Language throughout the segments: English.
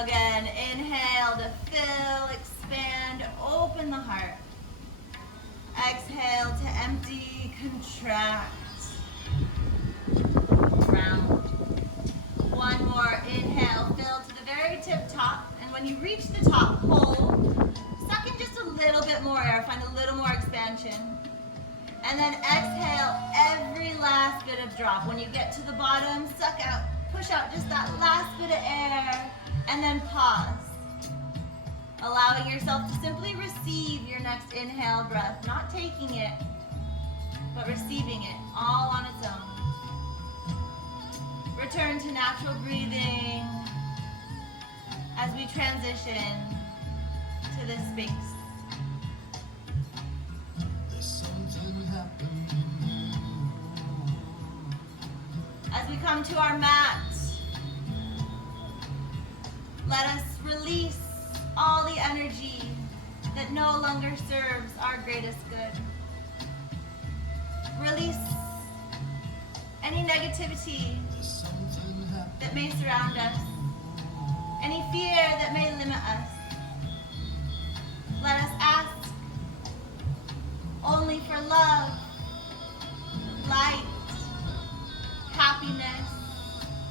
Again, inhale to fill, expand, open the heart. Exhale to empty, contract. Round. One more, inhale, fill to the very tip top. And when you reach the top, hold. Suck in just a little bit more air, find a little more expansion. And then exhale every last bit of drop. When you get to the bottom, suck out, push out just that last bit of air, and then pause. Allowing yourself to simply receive your next inhale breath, not taking it, but receiving it all on its own. Return to natural breathing as we transition to this space. As we come to our mat, let us release all the energy that no longer serves our greatest good. Release any negativity that may surround us, any fear that may limit us. Let us ask only for love, light, happiness,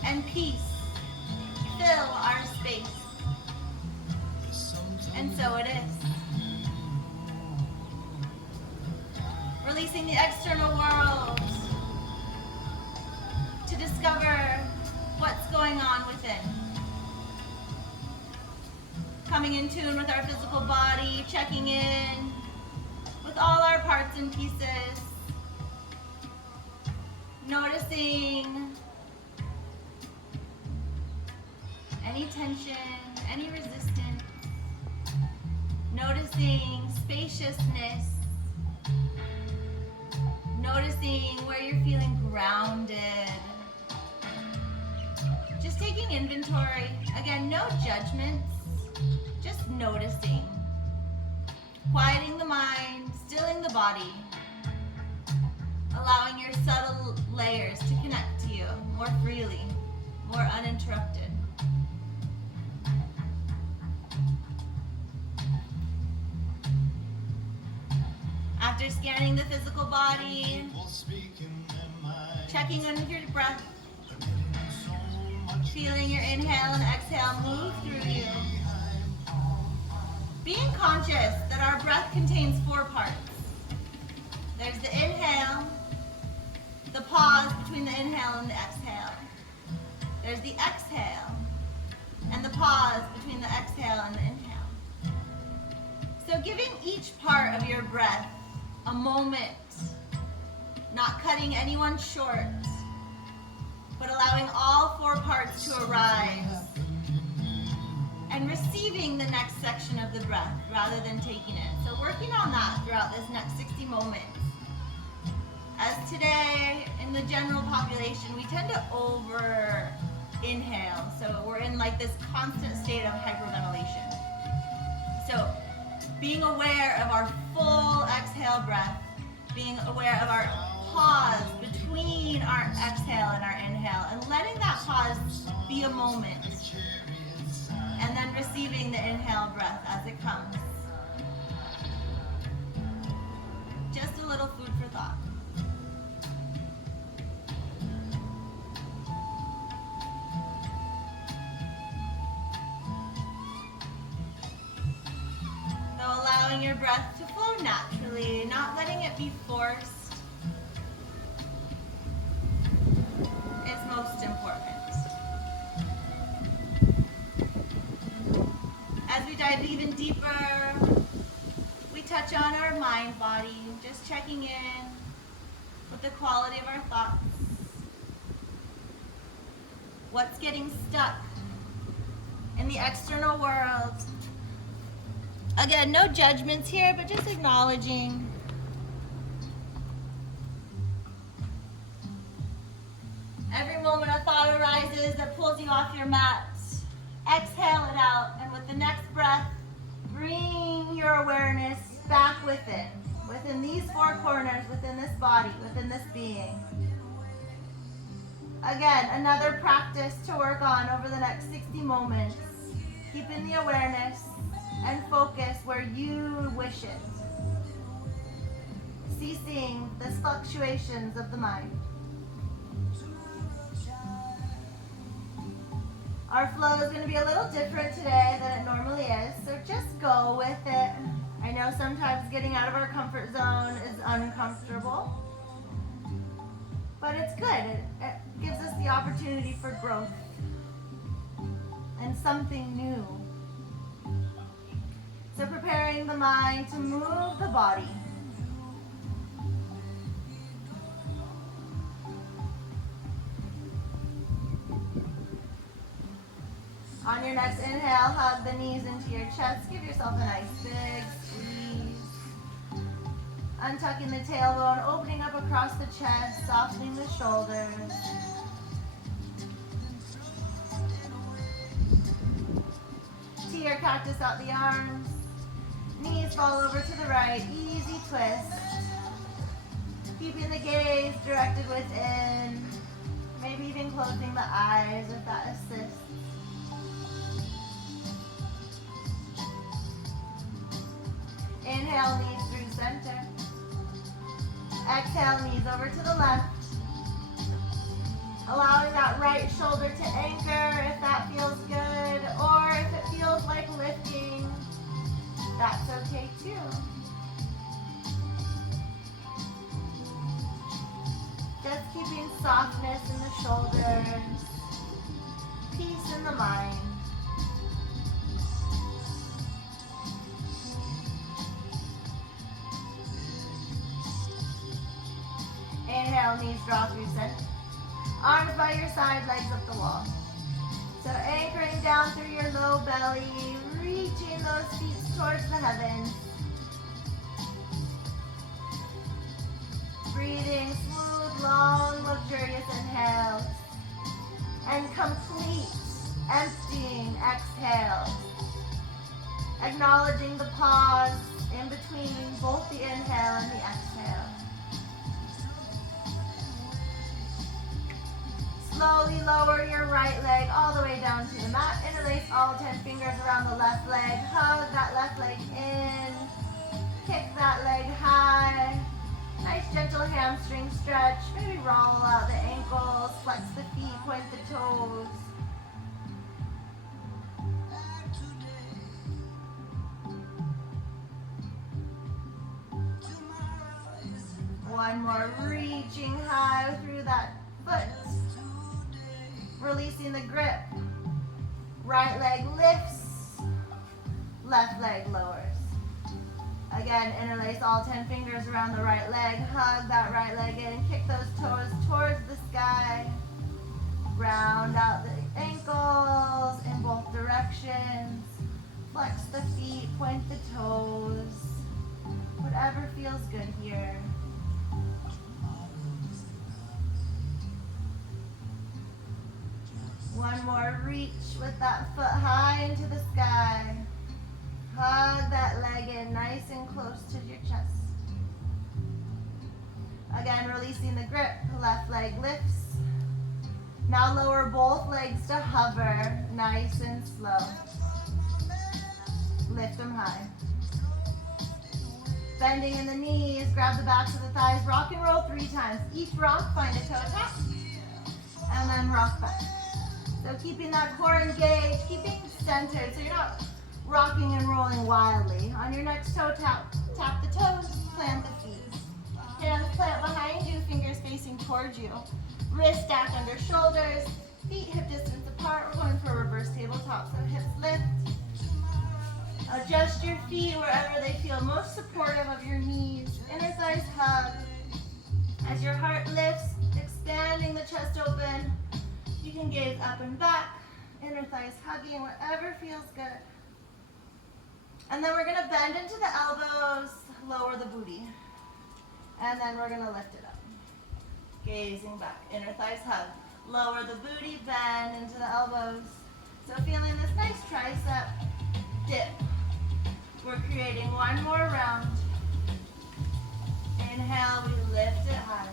and peace. Fill our space. And so it is. Releasing the external world to discover what's going on within. Coming in tune with our physical body, checking in with all our parts and pieces. Noticing any tension, any resistance. Noticing spaciousness. Noticing where you're feeling grounded. Just taking inventory. Again, no judgments, just noticing. Quieting the mind, stilling the body. Allowing your subtle layers to connect to you more freely, more uninterrupted. After scanning the physical body, checking in with your breath, feeling your inhale and exhale move through you. Being conscious that our breath contains 4 parts. There's the inhale, the pause between the inhale and the exhale. There's the exhale, and the pause between the exhale and the inhale. So giving each part of your breath a moment, not cutting anyone short, but allowing all 4 parts to arise and receiving the next section of the breath rather than taking it. So working on that throughout this next 60 moments. As today, in the general population, we tend to over inhale. So we're in like this constant state of hyperventilation. So being aware of our full exhale breath, being aware of our pause between our exhale and our inhale, and letting that pause be a moment, and then receiving the inhale breath as it comes. Just a little food for thought. So allowing your breath to flow naturally, not letting it be forced, is most important. As we dive even deeper, we touch on our mind body, just checking in with the quality of our thoughts. What's getting stuck in the external world? Again, no judgments here, but just acknowledging. Every moment a thought arises that pulls you off your mat, exhale it out, and with the next breath, bring your awareness back within these 4 corners, within this body, within this being. Again, another practice to work on over the next 60 moments. Keeping the awareness and focus where you wish it. Ceasing the fluctuations of the mind. Our flow is going to be a little different today than it normally is, so just go with it. I know sometimes getting out of our comfort zone is uncomfortable, but it's good. It gives us the opportunity for growth and something new. So preparing the mind to move the body. On your next inhale, hug the knees into your chest. Give yourself a nice big squeeze. Untucking the tailbone, opening up across the chest, softening the shoulders. Tee or cactus out the arms. Knees fall over to the right. Easy twist. Keeping the gaze directed within. Maybe even closing the eyes if that assists. Inhale, knees through center. Exhale, knees over to the left. Allowing that right shoulder to anchor if that feels good, or if it feels like lifting, that's okay too. Just keeping softness in the shoulders, peace in the mind. Inhale, knees draw through center. Arms by your side, legs up the wall. So anchoring down through your low belly, reaching those feet towards the heavens. Breathing smooth, long, luxurious inhales. And complete, emptying exhales. Acknowledging the pause in between both the inhale and the exhale. Slowly lower your right leg all the way down to the mat. Interlace all 10 fingers around the left leg. Hug that left leg in. Kick that leg high. Nice gentle hamstring stretch. Maybe roll out the ankles. Flex the feet. Point the toes. One more. Reaching high through that foot. Releasing the grip. Right leg lifts. Left leg lowers. Again, interlace all 10 fingers around the right leg. Hug that right leg in. Kick those toes towards the sky. Round out the ankles in both directions. Flex the feet. Point the toes. Whatever feels good here. One more, reach with that foot high into the sky. Hug that leg in nice and close to your chest. Again, releasing the grip, left leg lifts. Now lower both legs to hover, nice and slow. Lift them high. Bending in the knees, grab the backs of the thighs, rock and roll 3 times. Each rock, find a toe tap, and then rock back. So keeping that core engaged, keeping centered, so you're not rocking and rolling wildly. On your next toe tap, tap the toes, plant the feet. Hands plant behind you, fingers facing towards you. Wrist stack under shoulders, feet hip distance apart. We're going for a reverse tabletop, so hips lift. Adjust your feet wherever they feel most supportive of your knees. Inner thighs hug. As your heart lifts, expanding the chest open. You can gaze up and back, inner thighs hugging, whatever feels good. And then we're gonna bend into the elbows, lower the booty. And then we're gonna lift it up. Gazing back, inner thighs hug. Lower the booty, bend into the elbows. So feeling this nice tricep dip. We're creating one more round. Inhale, we lift it high.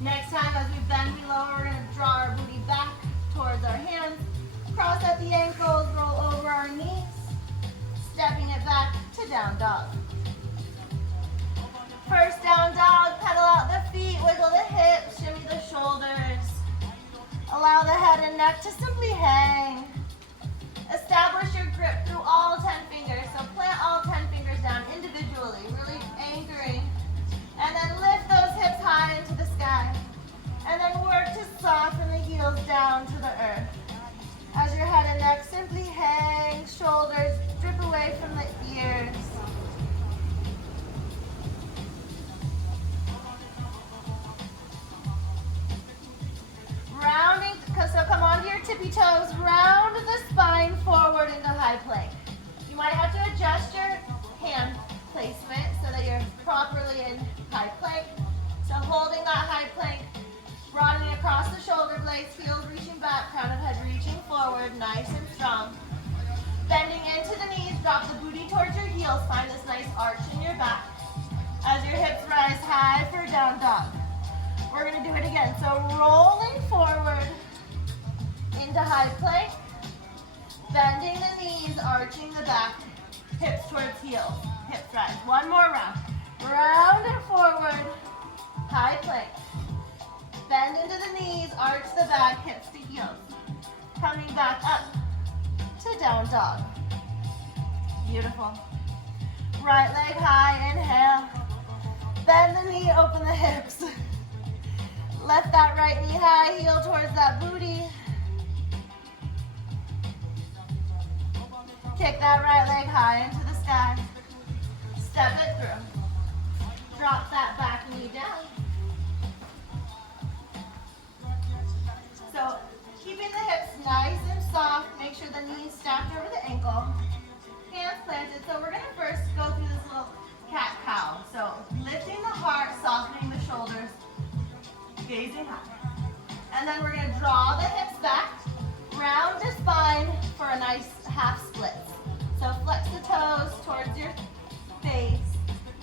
Next time, as we bend, we lower, we're going to draw our booty back towards our hands. Cross at the ankles, roll over. our knees, stepping it back to down dog. First down dog, pedal out the feet, wiggle the hips, shimmy the shoulders. Allow the head and neck to simply hang. Establish your grip through all 10 fingers. So plant all 10 fingers down individually, really anchoring. And then lift those hips high into the sky. And then work to soften the heels down to the earth. As your head and neck simply hang, shoulders drip away from the ears. Rounding, so come onto your tippy toes, round the spine forward into high plank. You might have to adjust your hand placement so that you're properly in high plank. So holding that high plank, broadening across the shoulder blades, heels reaching back, crown of head reaching forward, nice and strong. Bending into the knees, drop the booty towards your heels, find this nice arch in your back. As your hips rise high for down dog. We're going to do it again. So rolling forward into high plank, bending the knees, arching the back, hips towards heels, hips rise. One more round. Round and forward, high plank. Bend into the knees, arch the back, hips to heels. Coming back up to down dog. Beautiful. Right leg high, inhale. Bend the knee, open the hips. Lift that right knee high, heel towards that booty. Kick that right leg high into the sky. Step it through. Drop that back knee down. So keeping the hips nice and soft, make sure the knees stacked over the ankle. Hands planted. So we're going to first go through this little cat-cow. So lifting the heart, softening the shoulders. Gazing high. And then we're going to draw the hips back, round the spine for a nice half split. So flex the toes towards your face,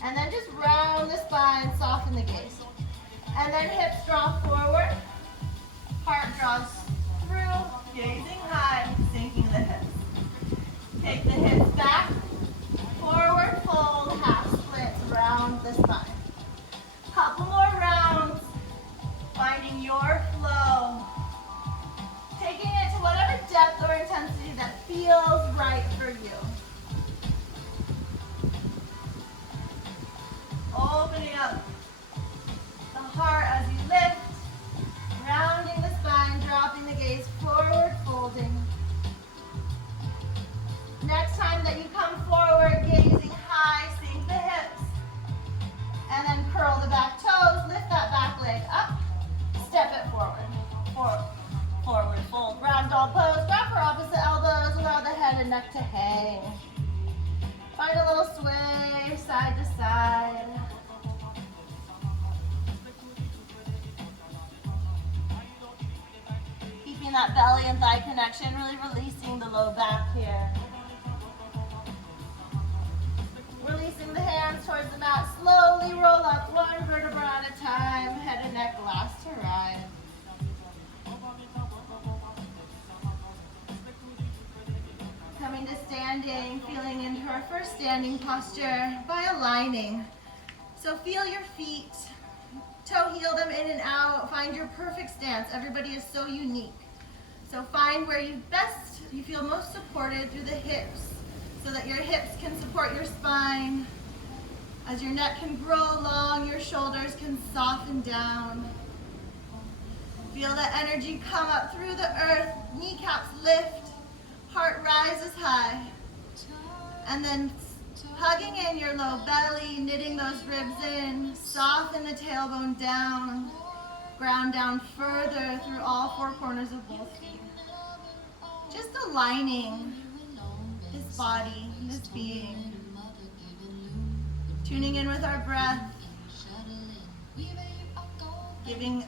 and then just round the spine, soften the gaze. And then hips draw forward, heart draws through, gazing high, sinking the hips. Take the hips back, forward fold, half splits, round the spine. Couple more rounds. Finding your flow. Taking it to whatever depth or intensity that feels right for you. Opening up the heart as you lift. Rounding the spine, dropping the gaze forward, folding. Next time that you come forward, gazing high, sink the hips. And then curl the back toes, lift that back leg up. Step it forward, forward fold, ragdoll pose, grab for opposite elbows, allow the head and neck to hang. Find a little sway, side to side. Keeping that belly and thigh connection, really releasing the low back here. Releasing the hands towards the mat, slowly roll up one vertebra at a time, head and neck last to rise. Coming to standing, feeling into our first standing posture by aligning. So feel your feet, toe heel them in and out, find your perfect stance. Everybody is so unique. So find where you feel most supported through the hips, so that your hips can support your spine. As your neck can grow long, your shoulders can soften down. Feel that energy come up through the earth, kneecaps lift, heart rises high. And then hugging in your low belly, knitting those ribs in, soften the tailbone down, ground down further through all four corners of both feet. Just aligning this body, this being. Tuning in with our breath. Giving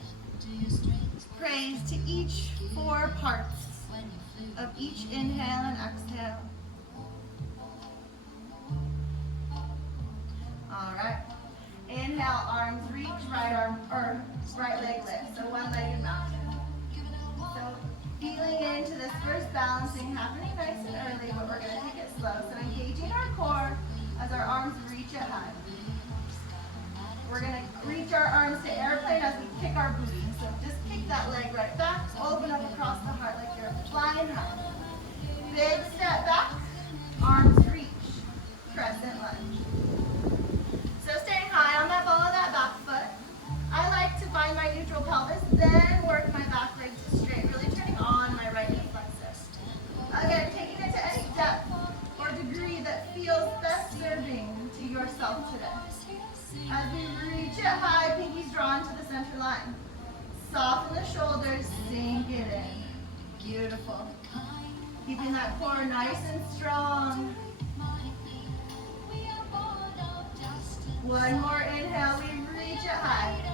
praise to each four parts of each inhale and exhale. All right. Inhale, arms reach, right leg lift. So one-legged mountain. So Feeling into this first balancing, happening nice and early, but we're going to take it slow. So engaging our core as our arms reach it high. We're going to reach our arms to airplane as we kick our booty. So just kick that leg right back, open up across the heart like you're flying high. Big step back, arms reach, crescent lunge. So staying high on that ball of that back foot. I like to find my neutral pelvis, then work my back leg to straight, really turning on my right hip flexor. Again, taking it to any depth or degree that feels best serving to yourself today. As we reach it high, pinkies drawn to the center line. Soften the shoulders, sink it in. Beautiful. Keeping that core nice and strong. One more inhale, we reach it high.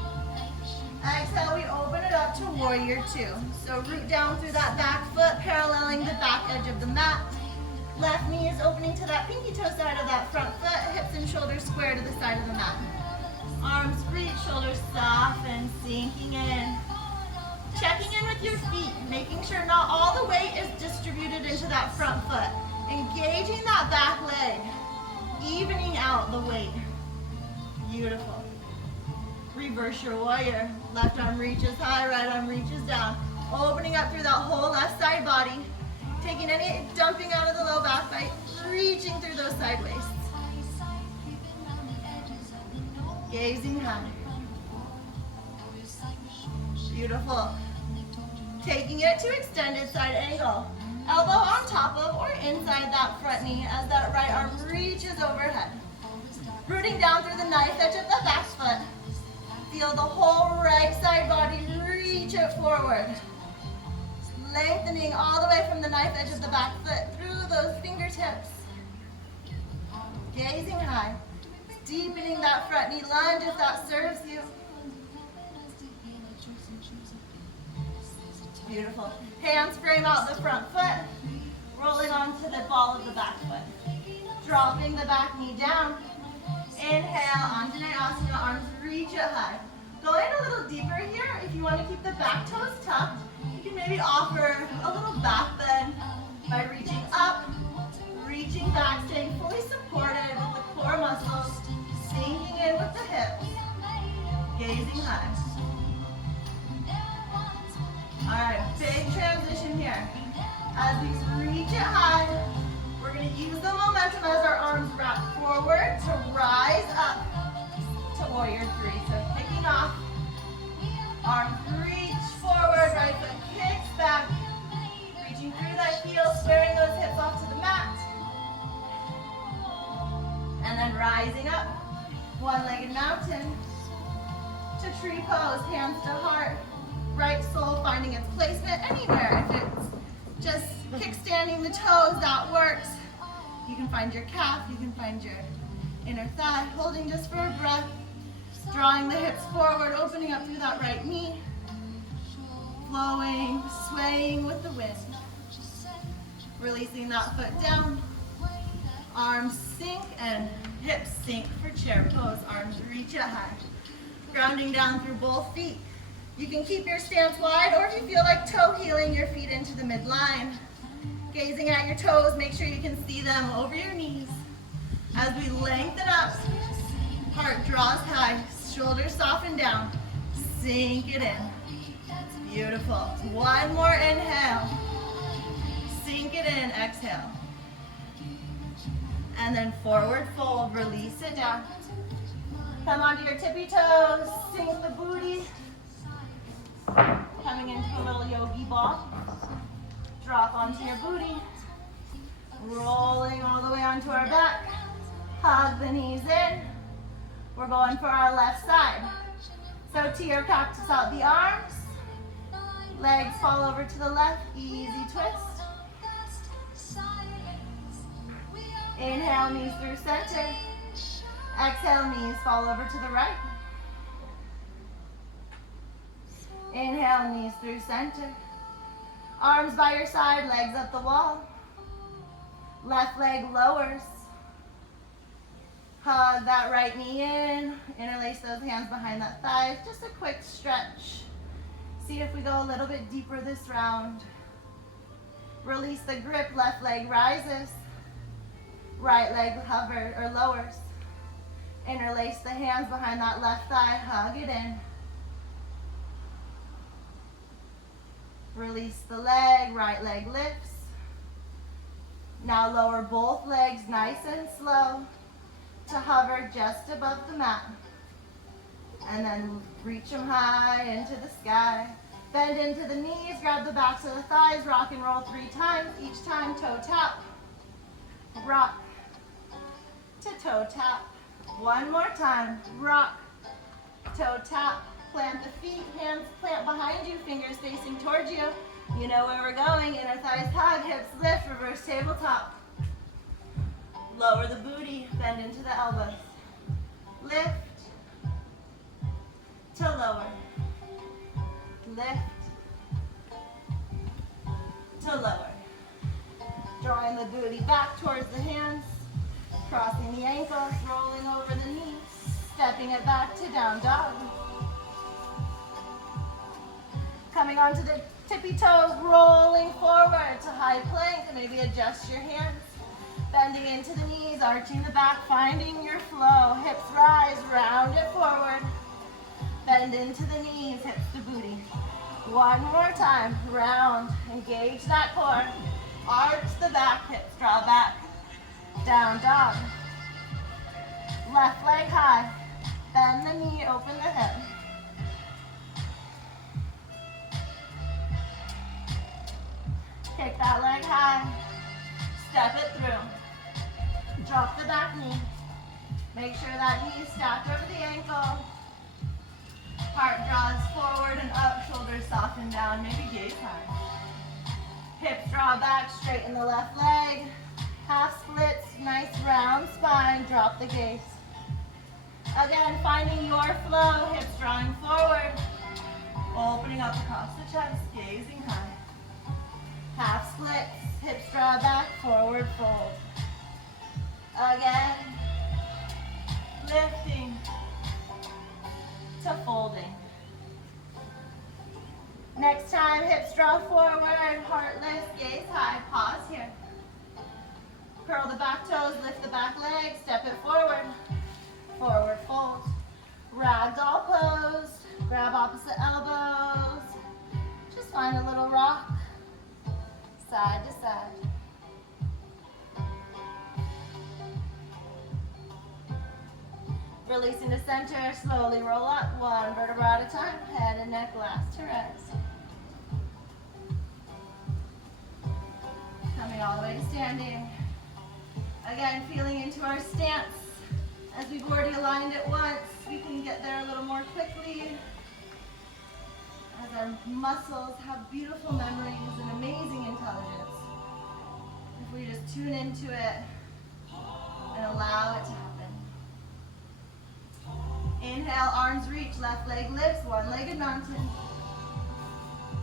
Exhale, we open it up to warrior two. So root down through that back foot, paralleling the back edge of the mat. Left knee is opening to that pinky toe side of that front foot, hips and shoulders square to the side of the mat. Arms reach, shoulders soften, sinking in. Checking in with your feet, making sure not all the weight is distributed into that front foot. Engaging that back leg, evening out the weight. Beautiful. Reverse your warrior. Left arm reaches high, right arm reaches down. Opening up through that whole left side body. Taking any dumping out of the low back bite, reaching through those side waists. Gazing high. Beautiful. Taking it to extended side angle. Elbow on top of or inside that front knee as that right arm reaches overhead. Rooting down through the knife edge of the back foot. Feel the whole right side body reach it forward. Lengthening all the way from the knife edge of the back foot through those fingertips. Gazing high. Deepening that front knee lunge if that serves you. Beautiful. Hands frame out the front foot. Rolling onto the ball of the back foot. Dropping the back knee down. Inhale, Anjaneyasana, arms reach it high. Going a little deeper here, if you want to keep the back toes tucked, you can maybe offer a little back bend by reaching up, reaching back, staying fully supported with the core muscles, sinking in with the hips, gazing high. All right, big transition here. As we reach it high, we're going to use the momentum as our arms wrap forward to rise up to warrior three. So kicking off, arms reach forward, right foot kicks back, reaching through that heel, squaring those hips off to the mat. And then rising up, one-legged mountain to tree pose, hands to heart. Right sole finding its placement anywhere. If it's just kickstanding the toes, that works. You can find your calf, you can find your inner thigh, holding just for a breath, drawing the hips forward, opening up through that right knee, flowing, swaying with the wind. Releasing that foot down, arms sink and hips sink for chair pose, arms reach it high. Grounding down through both feet. You can keep your stance wide, or if you feel like toe heeling your feet into the midline. Gazing at your toes, make sure you can see them over your knees. As we lengthen up, heart draws high, shoulders soften down, sink it in. Beautiful. One more inhale. Sink it in, exhale. And then forward fold, release it down. Come onto your tippy toes, sink the booty. Coming into a little yogi ball. Drop onto your booty. Rolling all the way onto our back. Hug the knees in. We're going for our left side. So Tier cactus out the arms. Legs fall over to the left. Easy twist. Inhale, knees through center. Exhale, knees fall over to the right. Inhale, knees through center. Arms by your side, legs up the wall. Left leg lowers. Hug that right knee in. Interlace those hands behind that thigh. Just a quick stretch. See if we go a little bit deeper this round. Release the grip, left leg rises. Right leg hovers or lowers. Interlace the hands behind that left thigh, hug it in. Release the leg, right leg lifts. Now lower both legs nice and slow to hover just above the mat. And then reach them high into the sky. Bend into the knees, grab the backs of the thighs, rock and roll 3 times. Each time toe tap, rock to toe tap. One more time, rock, toe tap. Plant the feet, hands plant behind you, fingers facing towards you. You know where we're going. Inner thighs hug, hips lift, reverse tabletop. Lower the booty, bend into the elbows. Lift to lower. Lift to lower. Drawing the booty back towards the hands. Crossing the ankles, rolling over the knees. Stepping it back to down dog. Coming onto the tippy toes, rolling forward to high plank. Maybe adjust your hands. Bending into the knees, arching the back, finding your flow. Hips rise, round it forward. Bend into the knees, hips to booty. One more time, round, engage that core. Arch the back, hips draw back. Down dog. Left leg high. Bend the knee, open the hip. Kick that leg high. Step it through. Drop the back knee. Make sure that knee is stacked over the ankle. Heart draws forward and up, shoulders soften down, maybe gaze high. Hips draw back, straighten the left leg. Half splits, nice round spine, drop the gaze. Again, finding your flow, hips drawing forward. Opening up across the chest, gazing high. Half splits, hips draw back, forward fold. Again, lifting to folding. Next time, hips draw forward, heart lifts, gaze high, pause here. Curl the back toes, lift the back leg, step it forward. Forward fold. Ragdoll pose, grab opposite elbows. Just find a little rock, side to side. Releasing to center, slowly roll up, one vertebra at a time, head and neck last to rest. Coming all the way to standing. Again, feeling into our stance. As we've already aligned it once, we can get there a little more quickly. As our muscles have beautiful memories and amazing intelligence. If we just tune into it and allow it to happen. Inhale, arms reach, left leg lifts, one-legged mountain.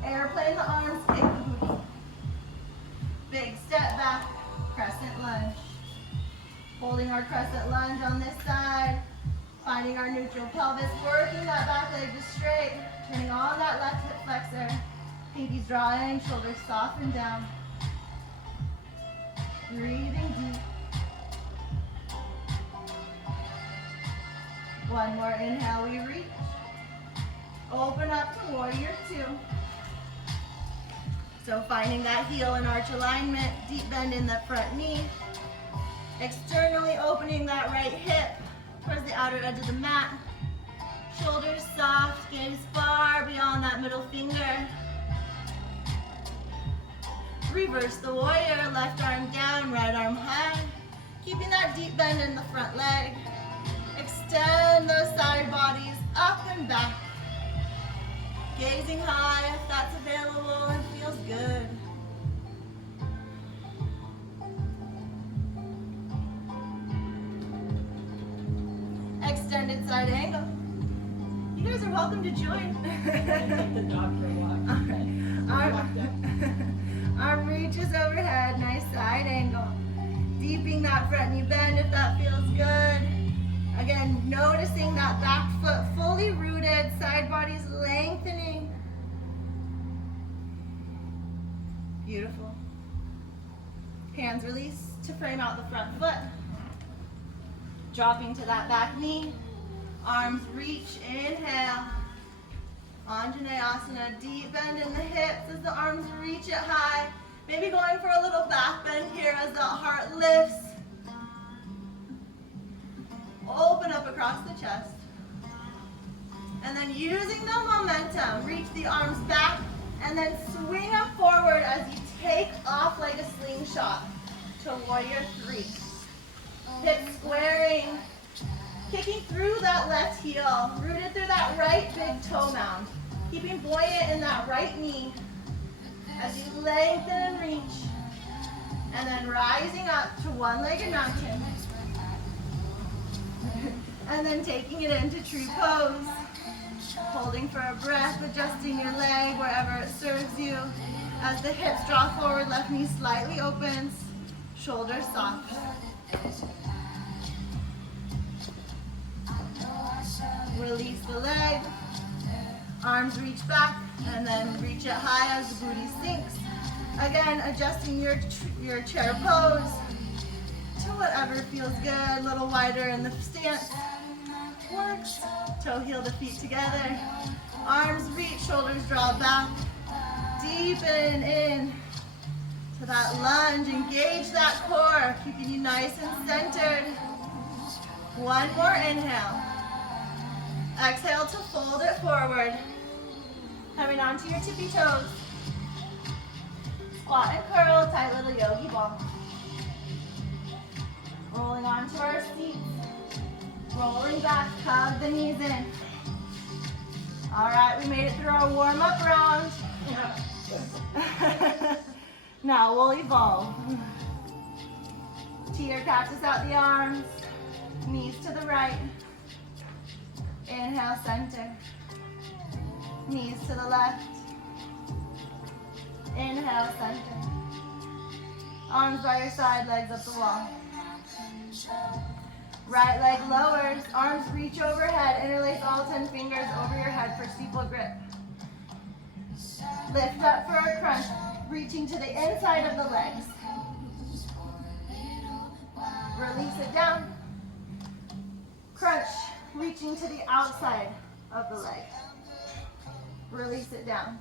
Airplane the arms, kick the booty. Big step back, crescent lunge. Holding our crescent lunge on this side. Finding our neutral pelvis, working that back leg just straight. Turning on that left hip flexor. Pinkies draw in, shoulders soften down. Breathing deep. One more inhale, we reach. Open up to warrior 2. So finding that heel and arch alignment, deep bend in the front knee. Externally opening that right hip towards the outer edge of the mat. Shoulders soft, gaze far beyond that middle finger. Reverse the warrior, left arm down, right arm high. Keeping that deep bend in the front leg. Extend those side bodies up and back. Gazing high if that's available and feels good. Extended side angle. You guys are welcome to join. The dog for a walk. All right. Arm reaches overhead, nice side angle. Deepening that front knee bend if that feels good. Again, noticing that back foot fully rooted, side body's lengthening. Beautiful. Hands release to frame out the front foot. Dropping to that back knee. Arms reach, inhale. Anjaneyasana, deep bend in the hips as the arms reach it high. Maybe going for a little back bend here as the heart lifts. Open up across the chest. And then using the momentum, reach the arms back and then swing up forward as you take off like a slingshot to warrior three. Hips squaring, kicking through that left heel, rooted through that right big toe mound. Keeping buoyant in that right knee as you lengthen and reach. And then rising up to one-legged mountain. And then taking it into tree pose. Holding for a breath, adjusting your leg wherever it serves you. As the hips draw forward, left knee slightly opens, shoulders soft. Release the leg. Arms reach back and then reach it high as the booty sinks. Again, adjusting your chair pose to whatever feels good. A little wider in the stance. Works. Toe heel the feet together. Arms reach, shoulders draw back. Deepen in to that lunge. Engage that core, keeping you nice and centered. One more inhale. Exhale to fold it forward. Coming onto your tippy toes. Squat and curl, tight little yogi ball. Rolling onto our seats. Rolling back, hug the knees in. All right, we made it through our warm-up round. Now we'll evolve. Teeter cactus out the arms. Knees to the right. Inhale, center. Knees to the left. Inhale, center. Arms by your side, legs up the wall. Right leg lowers, arms reach overhead, interlace all 10 fingers over your head for steeple grip. Lift up for a crunch, reaching to the inside of the legs. Release it down. Crunch, reaching to the outside of the leg. Release it down.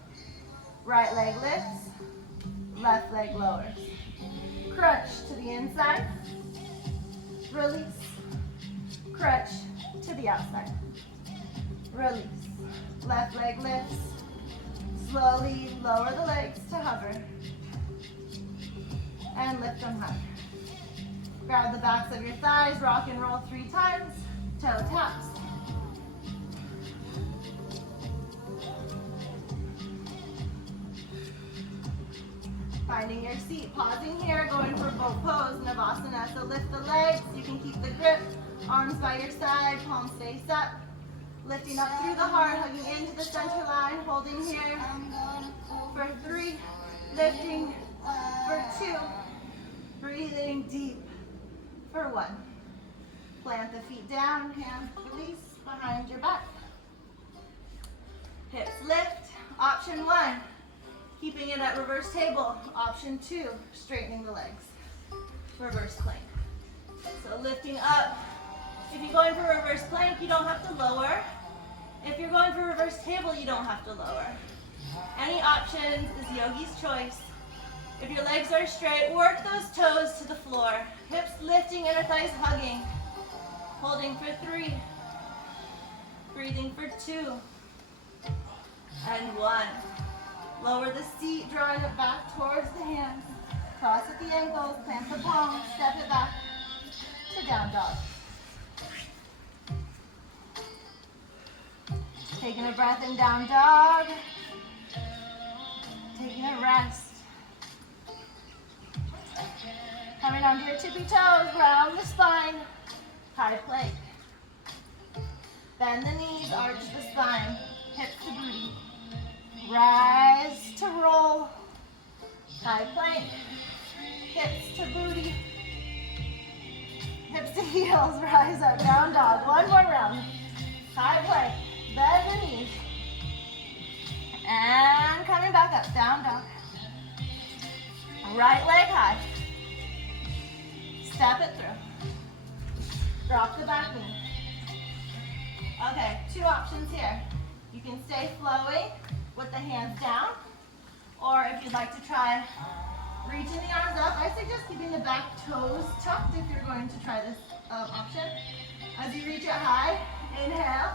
Right leg lifts, left leg lowers. Crunch to the inside. Release. Crunch to the outside. Release. Left leg lifts. Slowly lower the legs to hover. And lift them high. Grab the backs of your thighs, rock and roll 3 times. Toe taps. Finding your seat, pausing here, going for boat pose, Navasana. So lift the legs, you can keep the grip. Arms by your side, palms face up. Lifting up through the heart, hugging into the center line, holding here for 3, lifting for 2, breathing deep for 1. Plant the feet down, hands release behind your back. Hips lift, option 1. Keeping it at reverse table. Option 2, straightening the legs. Reverse plank. So lifting up. If you're going for reverse plank, you don't have to lower. If you're going for reverse table, you don't have to lower. Any options is yogi's choice. If your legs are straight, work those toes to the floor. Hips lifting, inner thighs hugging. Holding for 3. Breathing for 2. And 1. Lower the seat, drawing it back towards the hands. Cross at the ankles, plant the palms, step it back to down dog. Taking a breath in down dog. Taking a rest. Coming onto your tippy toes, round the spine. High plank. Bend the knees, arch the spine. Hips to booty. Rise to roll. High plank. Hips to booty. Hips to heels. Rise up. Down dog. One more round. High plank. Bend the knees. And coming back up. Down dog. Right leg high. Step it through. Drop the back knee. Okay, two options here. You can stay flowy with the hands down, or if you'd like to try reaching the arms up, I suggest keeping the back toes tucked if you're going to try this option. As you reach it high, inhale,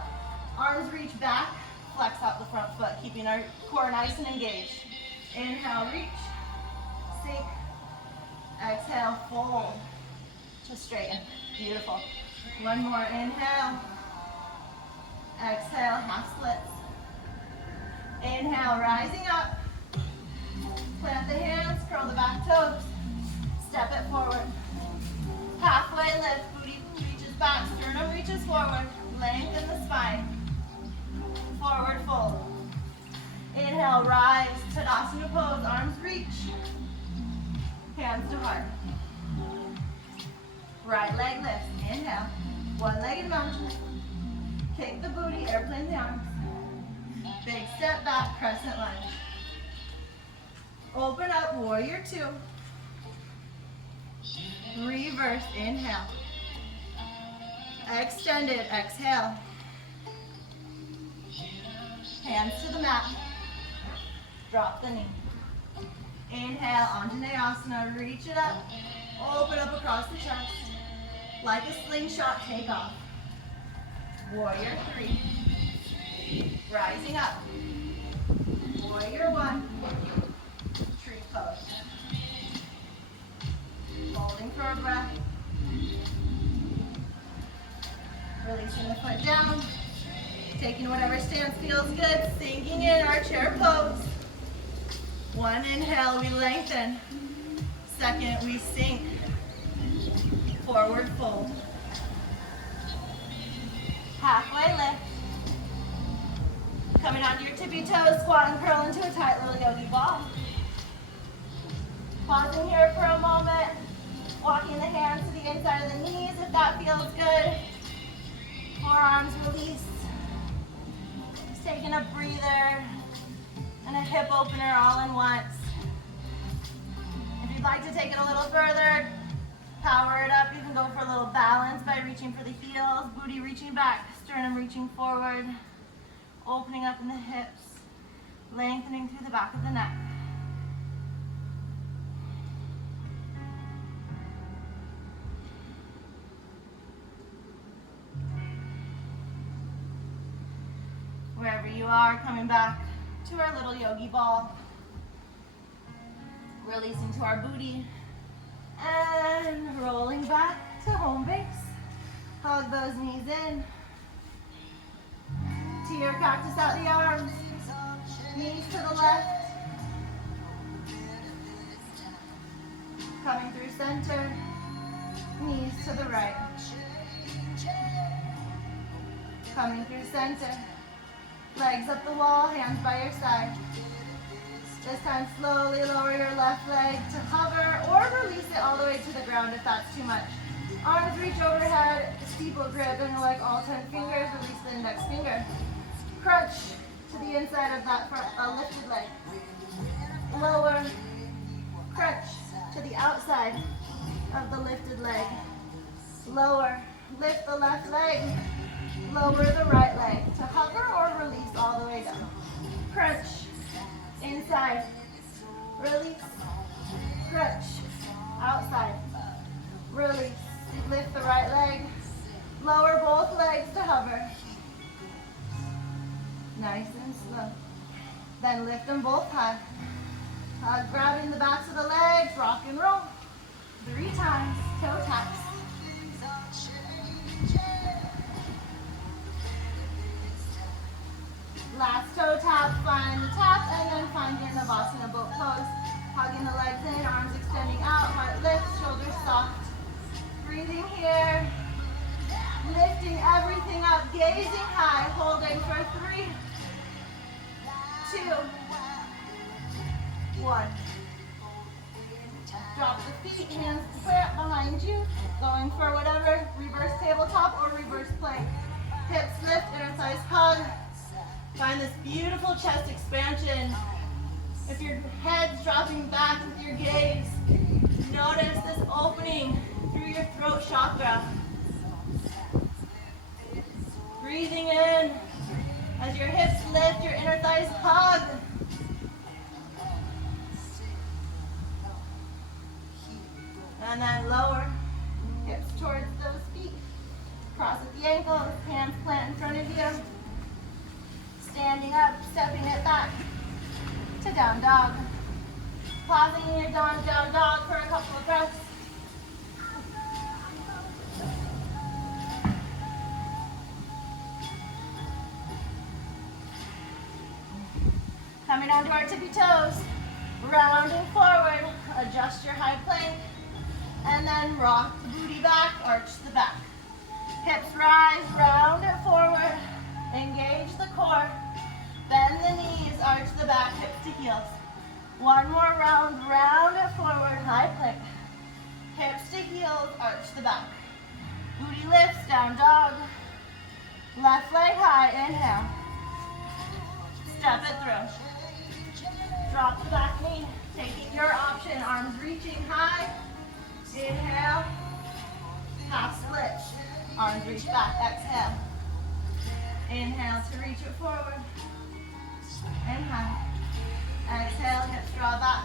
arms reach back, flex out the front foot, keeping our core nice and engaged. Inhale, reach, sink, exhale, fold to straighten. Beautiful. One more, inhale, exhale, half splits. Inhale, rising up. Plant the hands, curl the back toes. Step it forward. Halfway lift, booty reaches back, sternum reaches forward. Lengthen the spine. Forward fold. Inhale, rise, Tadasana pose, arms reach. Hands to heart. Right leg lifts, inhale. One-legged mountain. Kick the booty, airplane the arms. Big step back, crescent lunge. Open up, warrior two. Reverse, inhale. Extended, exhale. Hands to the mat. Drop the knee. Inhale, Anjaneyasana, reach it up. Open up across the chest. Like a slingshot, take off. Warrior three. Rising up. Warrior one. Tree pose. Holding for a breath. Releasing the foot down. Taking whatever stance feels good. Sinking in our chair pose. One inhale, we lengthen. Second, we sink. Forward fold. Halfway lift. Coming onto your tippy toes, squat and curl into a tight little yogi ball. Pausing here for a moment. Walking the hands to the inside of the knees if that feels good. Forearms release. Just taking a breather and a hip opener all in once. If you'd like to take it a little further, power it up. You can go for a little balance by reaching for the heels, booty reaching back, sternum reaching forward, opening up in the hips, lengthening through the back of the neck. Wherever you are, coming back to our little yogi ball. Releasing to our booty. And rolling back to home base. Hug those knees in. Tear cactus out the arms. Knees to the left. Coming through center. Knees to the right. Coming through center. Legs up the wall, hands by your side. This time slowly lower your left leg to hover or release it all the way to the ground if that's too much. Arms reach overhead, steeple grip, and like all 10 fingers, release the index finger. Crunch to the inside of that lifted leg. Lower, crunch to the outside of the lifted leg. Lower, lift the left leg. Lower the right leg to hover or release all the way down. Crunch, inside, release, crunch, outside, release. Lift the right leg, lower both legs to hover. Nice and slow. Then lift them both high. Grabbing the backs of the legs, rock and roll. 3 times, toe taps. Last toe tap, find the tap, and then find your Navasana boat pose. Hugging the legs in, arms extending out, heart lifts, shoulders soft. Breathing here. Lifting everything up, gazing high, holding for 3, 2, 1. Drop the feet, hands flat behind you. Going for whatever, reverse tabletop or reverse plank. Hips lift, inner thighs hug. Find this beautiful chest expansion. If your head's dropping back with your gaze, notice this opening through your chakra. Breathing in as your hips lift, your inner thighs hug. And then lower hips towards those feet. Cross at the ankles, hands plant in front of you. Standing up, stepping it back to down dog. Pausing in your down dog for a couple of breaths. Coming onto our tippy toes, rounding forward, adjust your high plank, and then rock the booty back, arch the back. Hips rise, round it forward, engage the core, bend the knees, arch the back, hips to heels. One more round, round it forward, high plank. Hips to heels, arch the back. Booty lifts, down dog. Left leg high, inhale. Step it through. Drop the back knee, taking your option, arms reaching high. Inhale, half split, arms reach back, exhale. Inhale to reach it forward, and high. Exhale, hips draw back,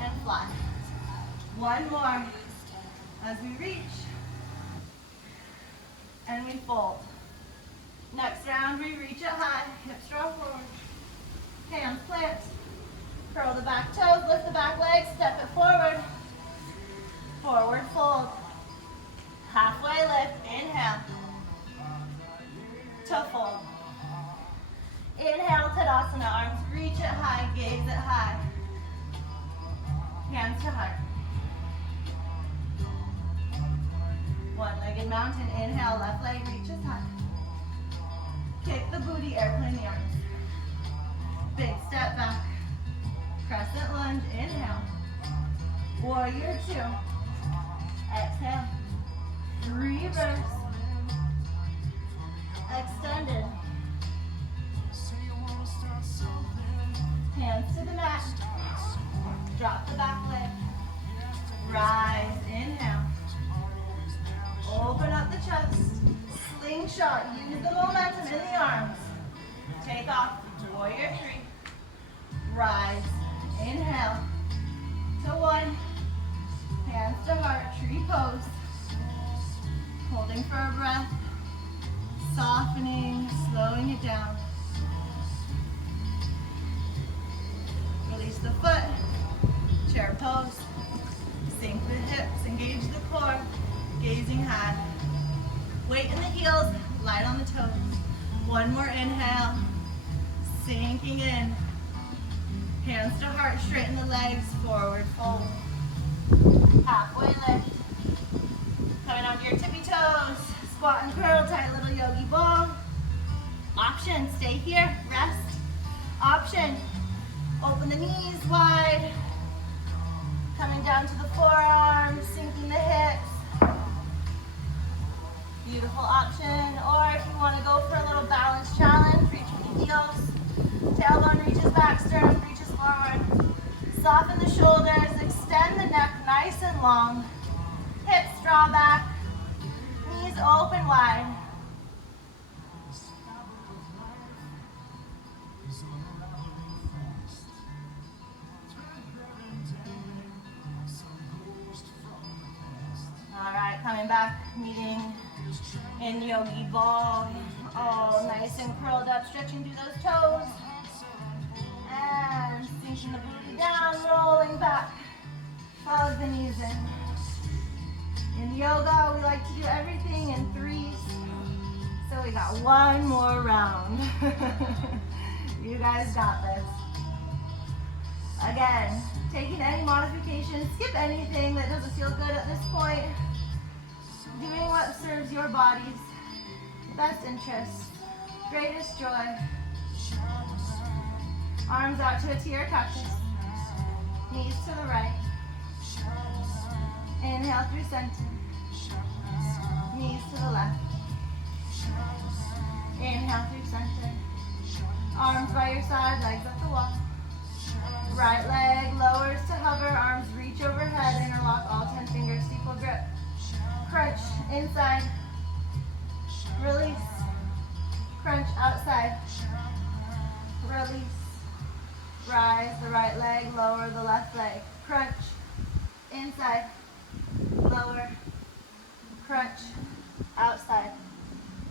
and fly. One more, as we reach, and we fold. Next round, we reach it high, hips draw forward, hands plant. Curl the back toes, lift the back leg, step it forward. Forward fold. Halfway lift, inhale. To fold. Inhale, Tadasana, arms reach it high, gaze it high. Hands to heart. One-legged mountain, inhale, left leg reaches high. Kick the booty, airplane the arms. Big step back. Crescent lunge, inhale. Warrior two. Exhale. Reverse. Extended. Hands to the mat. Drop the back leg. Rise, inhale. Open up the chest. Slingshot, use the momentum in the arms. Take off, warrior three. Rise. Inhale to one, hands to heart, tree pose. Holding for a breath, softening, slowing it down. Release the foot, chair pose. Sink the hips, engage the core, gazing high. Weight in the heels, light on the toes. One more inhale, sinking in. Hands to heart, straighten the legs, forward fold. Halfway lift. Coming onto your tippy toes. Squat and curl, tight little yogi ball. Option, stay here, rest. Option, open the knees wide. Coming down to the forearms, sinking the hips. Beautiful option. Or if you want to go for a little balance challenge, reach with the heels. Tailbone reaches back, sternum reaches forward. Soften the shoulders, extend the neck nice and long. Hips draw back, knees open wide. All right, coming back, meeting in yogi ball. All nice and curled up, stretching through those toes. And sinking the booty down, rolling back. Hug the knees in. In yoga, we like to do everything in threes. So we got one more round. You guys got this. Again, taking any modifications, skip anything that doesn't feel good at this point. Doing what serves your body's best interests, greatest joy. Arms out to a tear cactus. Knees to the right. Inhale through center. Knees to the left. Inhale through center. Arms by your side, legs up the wall. Right leg lowers to hover, arms reach overhead, interlock all 10 fingers, steeple grip. Crunch inside, release, crunch outside, release, rise the right leg, lower the left leg, crunch, inside, lower, crunch, outside,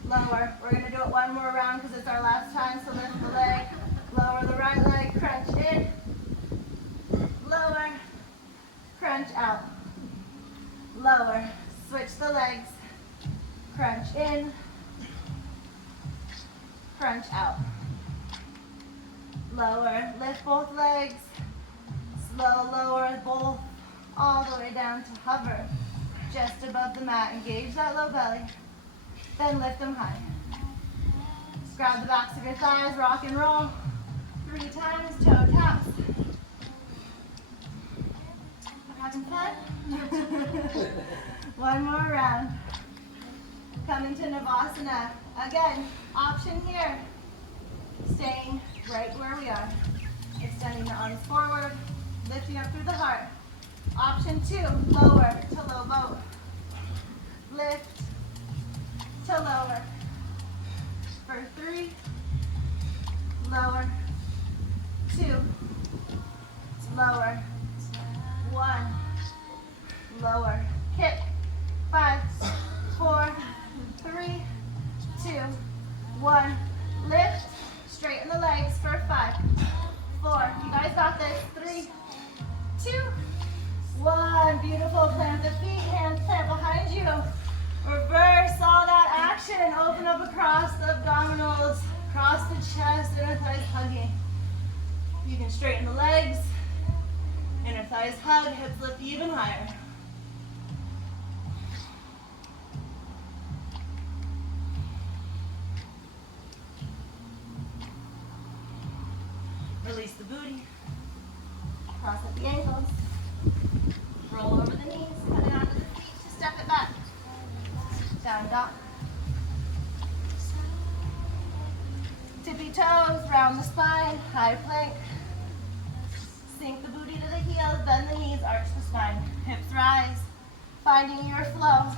lower. We're going to do it one more round because it's our last time, so lift the leg, lower the right leg, crunch in, lower, crunch out, lower, switch the legs, crunch in, crunch out, lower, lift both legs, slow lower both, all the way down to hover, just above the mat, engage that low belly, then lift them high. Grab the backs of your thighs, rock and roll, 3 times, toe taps. Having fun? One more round. Come into Navasana. Again, option here. Staying right where we are. Extending the arms forward, lifting up through the heart. Option 2, lower to low boat. Lift to lower. For 3, lower, 2, lower, 1, lower, kick, 5, 4, 3, 2, 1, lift, straighten the legs for 5, 4, you guys got this, 3, 2, 1, beautiful, plant the feet, hands plant behind you, reverse all that action, open up across the abdominals, across the chest, inner thighs hugging. You can straighten the legs, inner thighs hug, hips lift even higher. Release the booty, cross at the ankles, roll over the knees, coming onto the feet to step it back. Down dog. Tippy toes, round the spine, high plank. Sink the booty to the heels, bend the knees, arch the spine. Hips rise, finding your flow.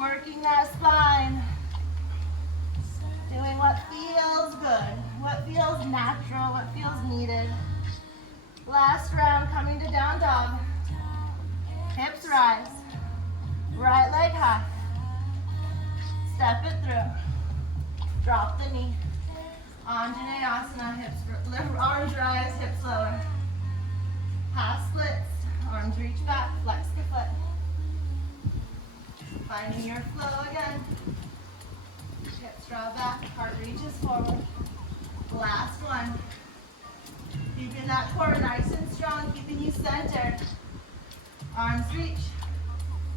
Working that spine. Doing what feels good, what feels natural, what feels needed. Last round, coming to down dog. Hips rise. Right leg high. Step it through. Drop the knee. Anjaneyasana, hips, arms rise, hips lower. Half splits, arms reach back, flex the foot. Finding your flow again. Hips draw back, heart reaches forward. Last one. Keeping that core nice and strong, keeping you centered. Arms reach.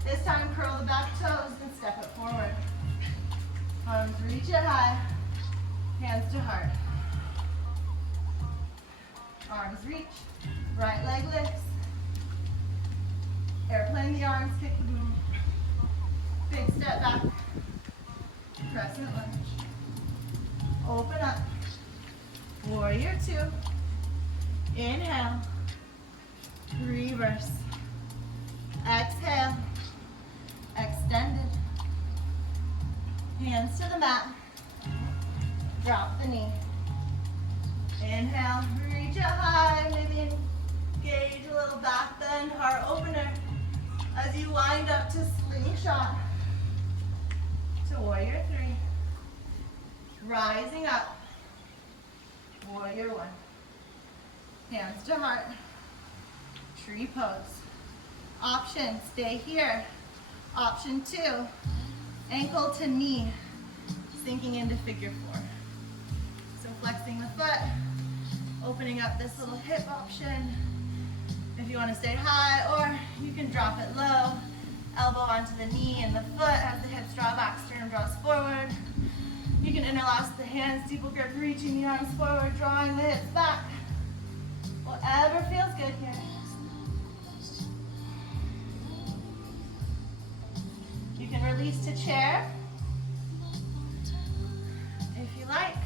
This time curl the back toes and step it forward. Arms reach it high, hands to heart. Arms reach, right leg lifts. Airplane the arms, kick the boom. Big step back, crescent lunge. Open up, warrior 2. Inhale, reverse. Exhale. Extended. Hands to the mat. Drop the knee. Inhale, reach it high, maybe engage a little back bend, heart opener as you wind up to slingshot to warrior 3. Rising up, warrior 1. Hands to heart, tree pose. Option, stay here. Option 2, ankle to knee, sinking into figure 4. So flexing the foot, opening up this little hip option. If you want to stay high, or you can drop it low, elbow onto the knee and the foot as the hips draw back, sternum draws forward. You can interlace the hands, steeple grip, reaching the arms forward, drawing the hips back. Whatever feels good here. You can release to chair if you like,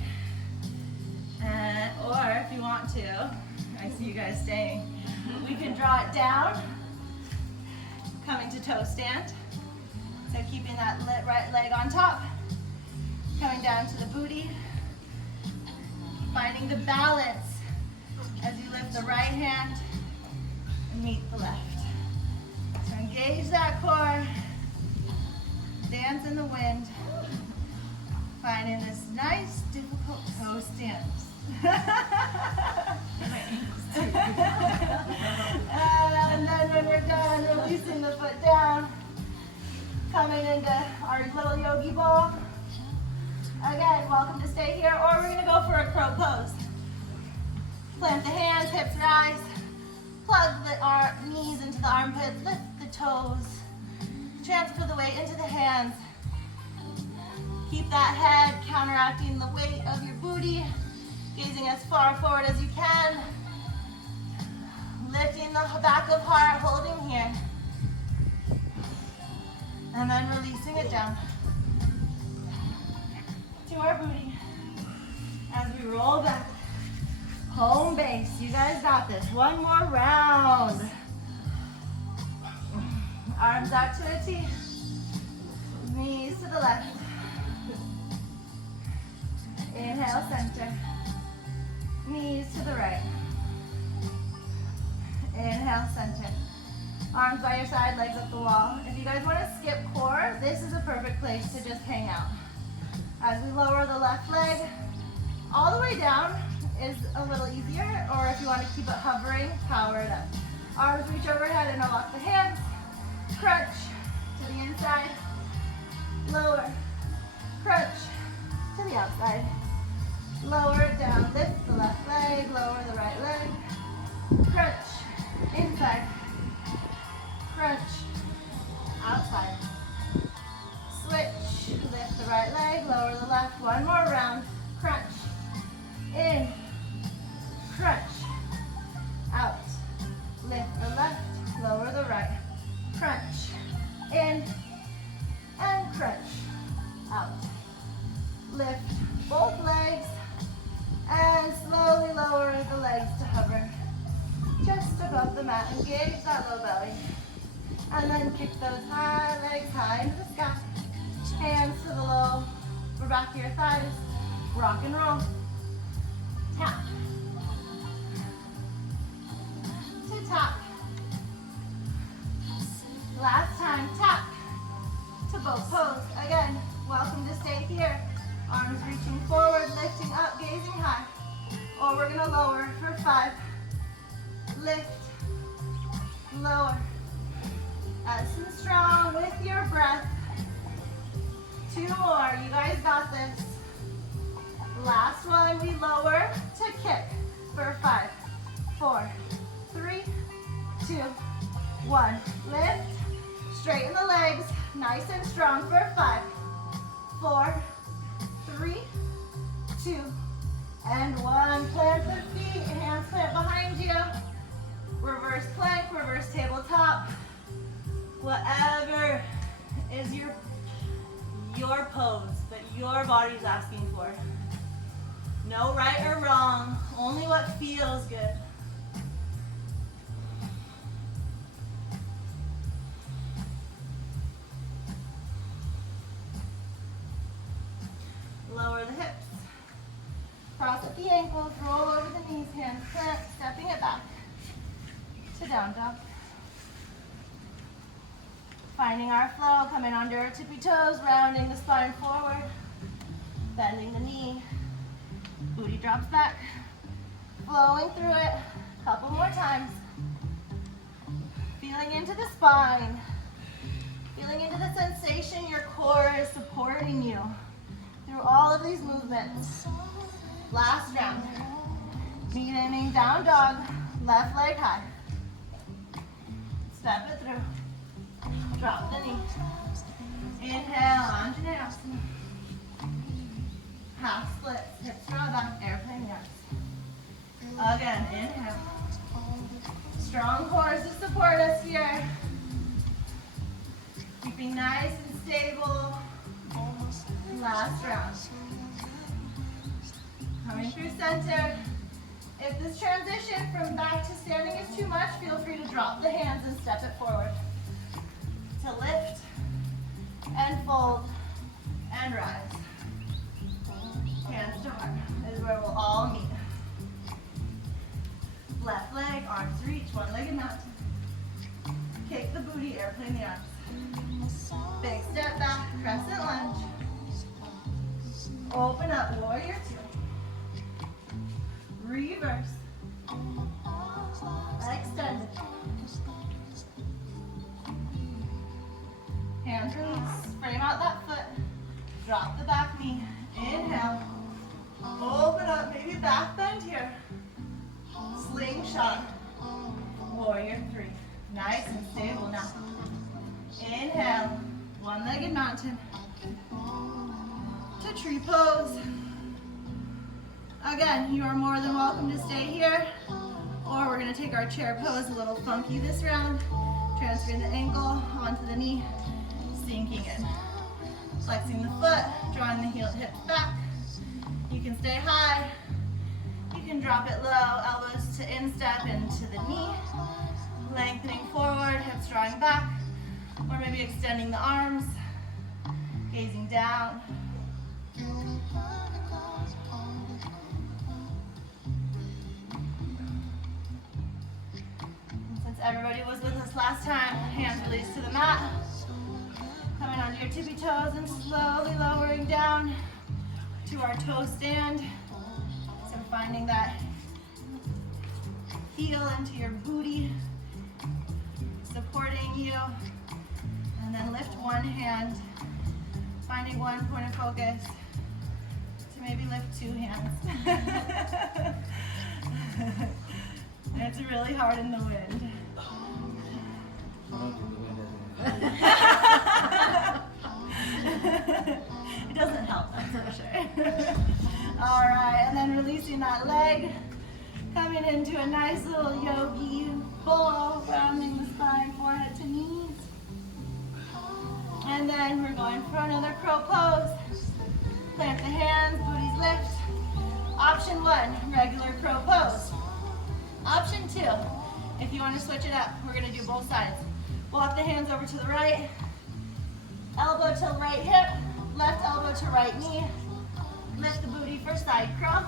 or if you want to. I see you guys staying. We can draw it down, Coming to toe stand. So keeping that right leg on top. Coming down to the booty. Finding the balance as you lift the right hand and meet the left. So engage that core. Dance in the wind. Finding this nice, difficult toe stance. And then when we're done, releasing the foot down. Coming into our little yogi ball. Again, welcome to stay here, or we're going to go for a crow pose. Plant the hands, hips rise. Plug our knees into the armpits, lift the toes. Transfer the weight into the hands. Keep that head counteracting the weight of your booty. Gazing as far forward as you can. Lifting the back of heart, holding here. And then releasing it down to our booty as we roll back. Home base. You guys got this. One more round. Arms out to a T. Knees to the left. Inhale, center. Knees to the right. Inhale, center. Arms by your side, legs up the wall. If you guys want to skip core, this is a perfect place to just hang out. As we lower the left leg, all the way down is a little easier, or if you want to keep it hovering, power it up. Arms reach overhead and unlock the hands. Crunch to the inside. Lower. Crunch to the outside. Lower it down. Lift the left leg. Lower the right leg. Crunch. Inside. Crunch. Outside. Switch. Lift the right leg. Lower the left. One more round. Crunch. In. Crunch. Out. Lift the left. Lower the right. Crunch. In. And crunch. Out. Lift both legs. And slowly lower the legs to hover just above the mat. Engage that low belly. And then kick those high legs high into the sky. Hands to the low, or back to your thighs. Rock and roll. Tap. To tap. Last time, tap. To both pose. Again, welcome to stay here. Arms reaching forward, lifting up, gazing high. Or we're gonna lower for 5. Lift, lower. Nice and strong with your breath. 2 more, you guys got this. Last one, we lower to kick for 5, 4, 3, 2, 1. Lift, straighten the legs, nice and strong for 5, 4, 3, 2, and 1. Plant the feet, hands plant behind you. Reverse plank, reverse tabletop. Whatever is your pose that your body's asking for. No right or wrong, only what feels good. Lower the hips. Cross at the ankles, roll over the knees, hands plant, stepping it back to down dog. Finding our flow, coming onto our tippy toes, rounding the spine forward, bending the knee, booty drops back, flowing through it, couple more times. Feeling into the spine, feeling into the sensation your core is supporting you through all of these movements. Last round. Beginning down dog, left leg high. Step it through. Drop the knee. Inhale, Anjaneyasana. Half splits, hips draw back, airplane yes. Again, inhale. Strong cores to support us here. Keeping nice and stable. Last round. Coming through center. If this transition from back to standing is too much, feel free to drop the hands and step it forward. to lift and fold and rise. Hands to heart is where we'll all meet. Left leg, arms reach, one-legged mountain. Kick the booty, airplane the arms. Big step back, crescent lunge. Open up, warrior two. Reverse. Extend it. Hands release, frame out that foot. Drop the back knee. Inhale. Open up, maybe back bend here. Slingshot. Warrior three. Nice and stable now. Inhale. One-legged mountain. To tree pose. Again, you are more than welcome to stay here. Or we're going to take our chair pose a little funky this round. Transferring the ankle onto the knee. Sinking in. Flexing the foot. Drawing the hips back. You can stay high. You can drop it low. Elbows to instep into the knee. Lengthening forward, hips drawing back. Or maybe extending the arms. Gazing down. And since everybody was with us last time, hands released to the mat. Coming onto your tippy toes and slowly lowering down to our toe stand. So finding that heel into your booty, supporting you. And then lift one hand, finding one point of focus to maybe lift two hands. It's really hard in the wind. It doesn't help, that's for sure. All right, and then releasing that leg, coming into a nice little yogi bowl, rounding the spine, forehead to knees. And then we're going for another crow pose. Plant the hands, booties lift. Option one, regular crow pose. Option two, if you want to switch it up, we're going to do both sides. Walk the hands over to the right, elbow to right hip, left elbow to right knee. Lift the booty for side crow,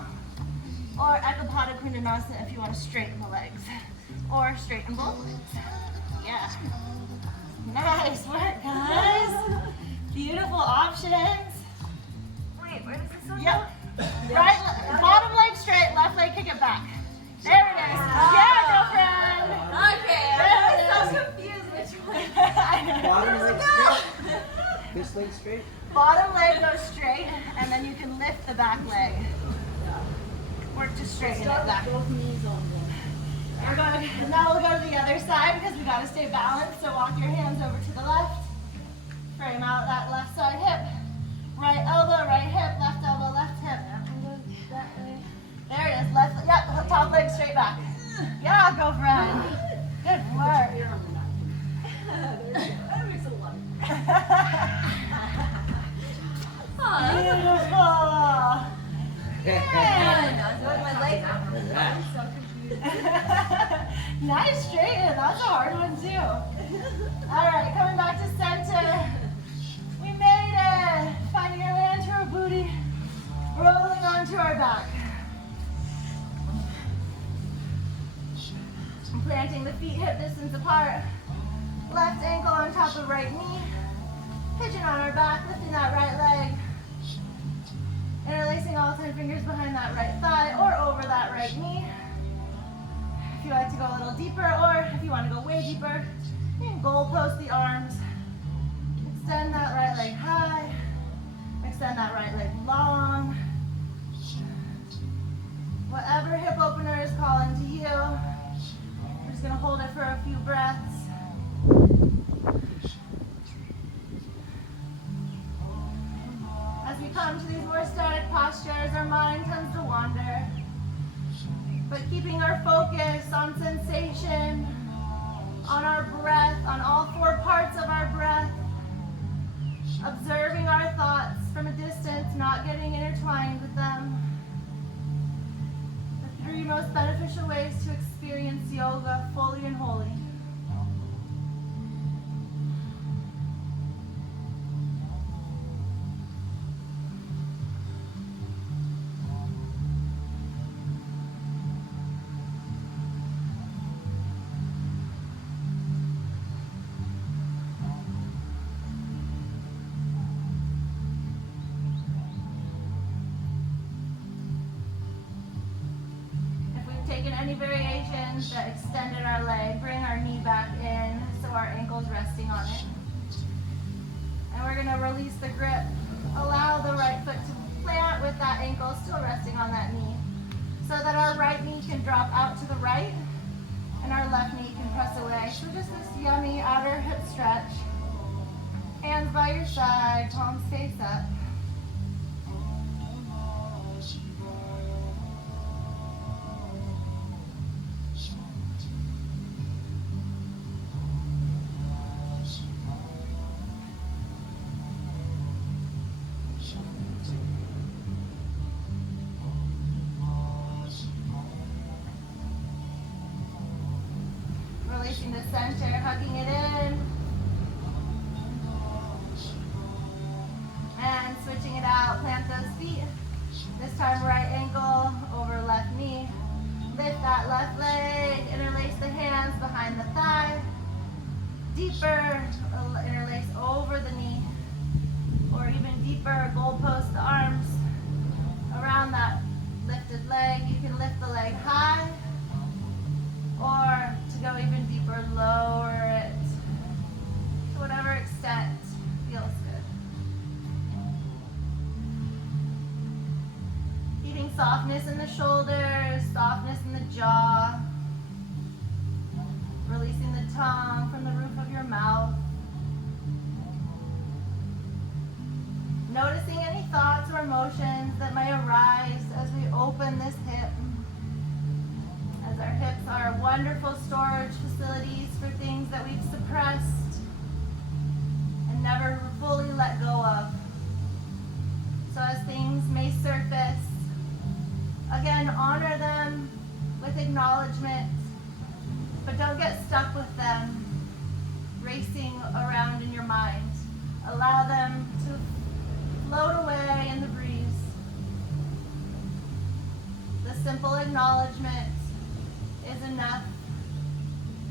or Ekapada Kundanasana if you want to straighten the legs, or straighten both legs. Yeah. Nice work, guys. Beautiful options. Wait, where does this one Yep. Right, bottom leg straight, left leg kick it back. There it is. Yeah, girlfriend. Okay, There I'm it so is. confused which way. Bottom leg straight. This leg straight. Bottom leg goes straight, and then you can lift the back leg. Work to straighten it back. Both knees on one. We're going, now we'll go to the other side because we got to stay balanced. So walk your hands over to the left. Frame out that left side hip. Right elbow, right hip, left elbow, left hip. That way. There it is. Left, yep, top leg straight back. Yeah, go friend. Good work. That makes a lot. Beautiful. My legs I'm so confused. Nice straighten. That's a hard one too. All right, coming back to center. We made it. Finding our way into our booty. Rolling onto our back. Planting the feet hip distance apart. Left ankle on top of right knee. Pigeon on our back, lifting that right leg. Interlacing all 10 fingers behind that right thigh or over that right knee. If you like to go a little deeper, or if you want to go way deeper, you can goalpost the arms. Extend that right leg high. Extend that right leg long. Whatever hip opener is calling to you. We're just going to hold it for a few breaths. As we come to these more static postures, our mind tends to wander. But keeping our focus on sensation, on our breath, on all 4 parts of our breath, observing our thoughts from a distance, not getting intertwined with them. The 3 most beneficial ways to experience yoga fully and wholly. any variations that extended our leg, bring our knee back in so our ankle's resting on it. And we're going to release the grip. Allow the right foot to plant with that ankle still resting on that knee, so that our right knee can drop out to the right and our left knee can press away. So just this yummy outer hip stretch. Hands by your side, palms face up. Releasing the center, hugging it in. And switching it out, plant those feet. This time right ankle over left knee. Lift that left leg, interlace the hands behind the thigh. Deeper, interlace over the knee. Or even deeper, goalpost the arms around that lifted leg. You can lift the leg high, or to go even deeper, lower it to whatever extent feels good. Feeling softness in the shoulders, softness in the jaw. Releasing the tongue from the roof of your mouth. Noticing any thoughts or emotions that may arise as we open this hip. As our hips are wonderful storage facilities for things that we've suppressed and never fully let go of. So as things may surface, again, honor them with acknowledgement, but don't get stuck with them racing around in your mind. Allow them to float away in the breeze. The simple acknowledgement is enough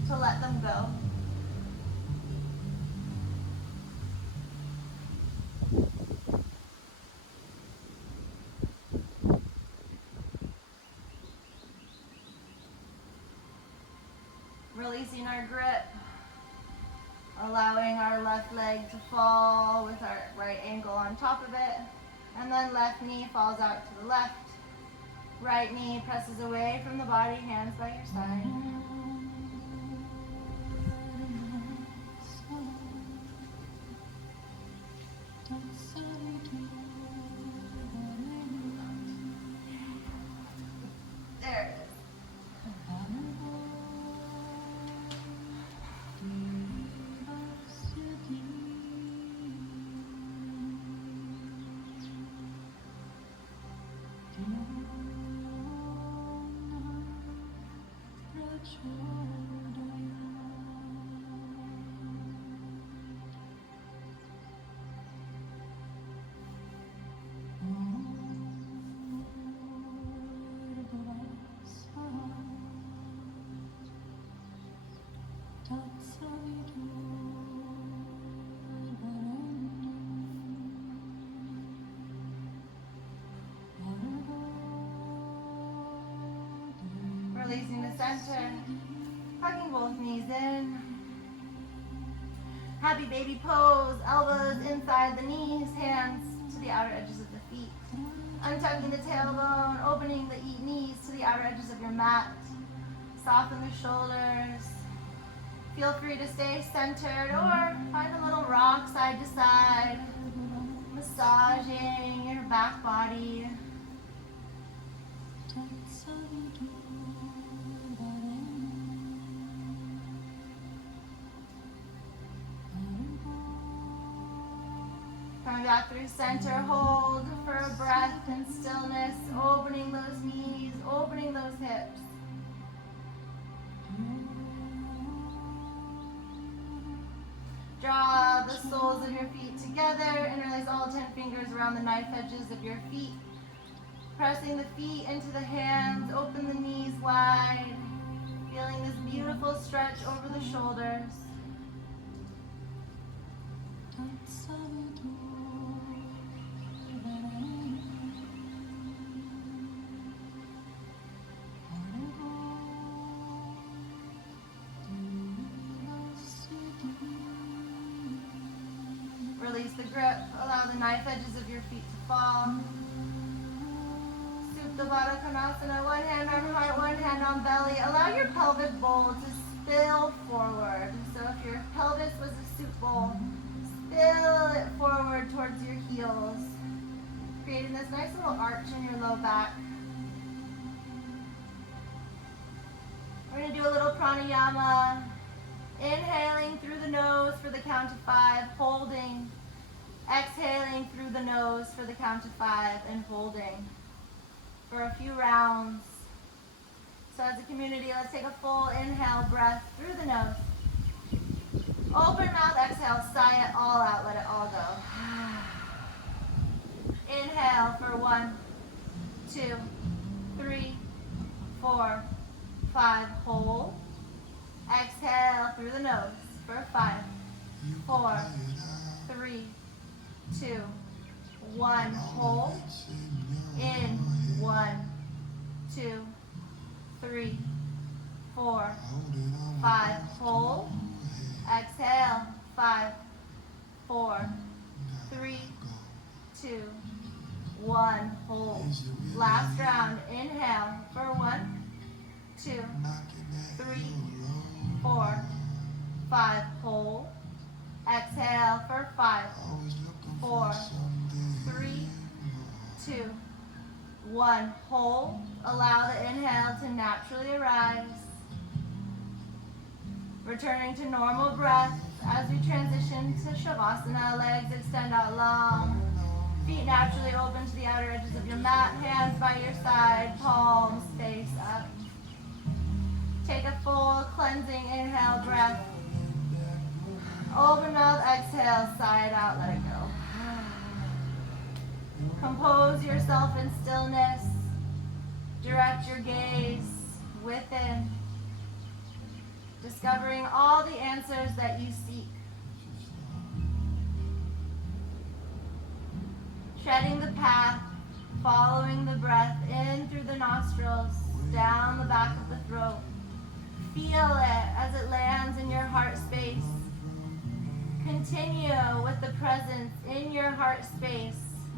to let them go. Releasing our grip, allowing our left leg to fall with our right ankle on top of it, and then left knee falls out to the left. Right knee presses away from the body, hands by your side. There it is. Releasing the center, hugging both knees in. Happy baby pose, elbows inside the knees, hands to the outer edges of the feet. Untucking the tailbone, opening the knees to the outer edges of your mat. Soften the shoulders. Feel free to stay centered or find a little rock side to side, massaging your back body. Coming back through center, hold for a breath and stillness, opening those knees, opening those hips. Draw the soles of your feet together, interlace all 10 fingers around the knife edges of your feet. Pressing the feet into the hands, open the knees wide, feeling this beautiful stretch over the shoulders. release the grip. Allow the knife edges of your feet to fall. Supta Baddha Konasana. One hand on heart, one hand on belly. Allow your pelvic bowl to spill forward. So if your pelvis was a soup bowl, spill it forward towards your heels, creating this nice little arch in your low back. We're going to do a little pranayama. Inhaling through the nose for the count of 5, holding. Exhaling through the nose for the count of 5 and holding for a few rounds. So as a community, let's take a full inhale breath through the nose. Open mouth, exhale, sigh it all out, let it all go. Inhale for 1, 2, 3, 4, 5, hold. Exhale through the nose for 5, 4, 3, 2, 1, hold. In 1, 2, 3, 4, 5, hold. Exhale, 5, 4, 3, 2, 1, hold. Last round, inhale for 1, 2, 3, 4, 5, hold. Exhale for 5, 4, 3, 2, 1, hold. Allow the inhale to naturally arise. Returning to normal breath as we transition to Shavasana. Legs extend out long. Feet naturally open to the outer edges of your mat. Hands by your side. Palms face up. Take a full cleansing inhale breath. Open mouth, exhale, sigh it out, let it go. Compose yourself in stillness. Direct your gaze within. Discovering all the answers that you seek. Treading the path, following the breath in through the nostrils, down the back of the throat. Feel it as it lands in your heart space. Continue with the presence in your heart space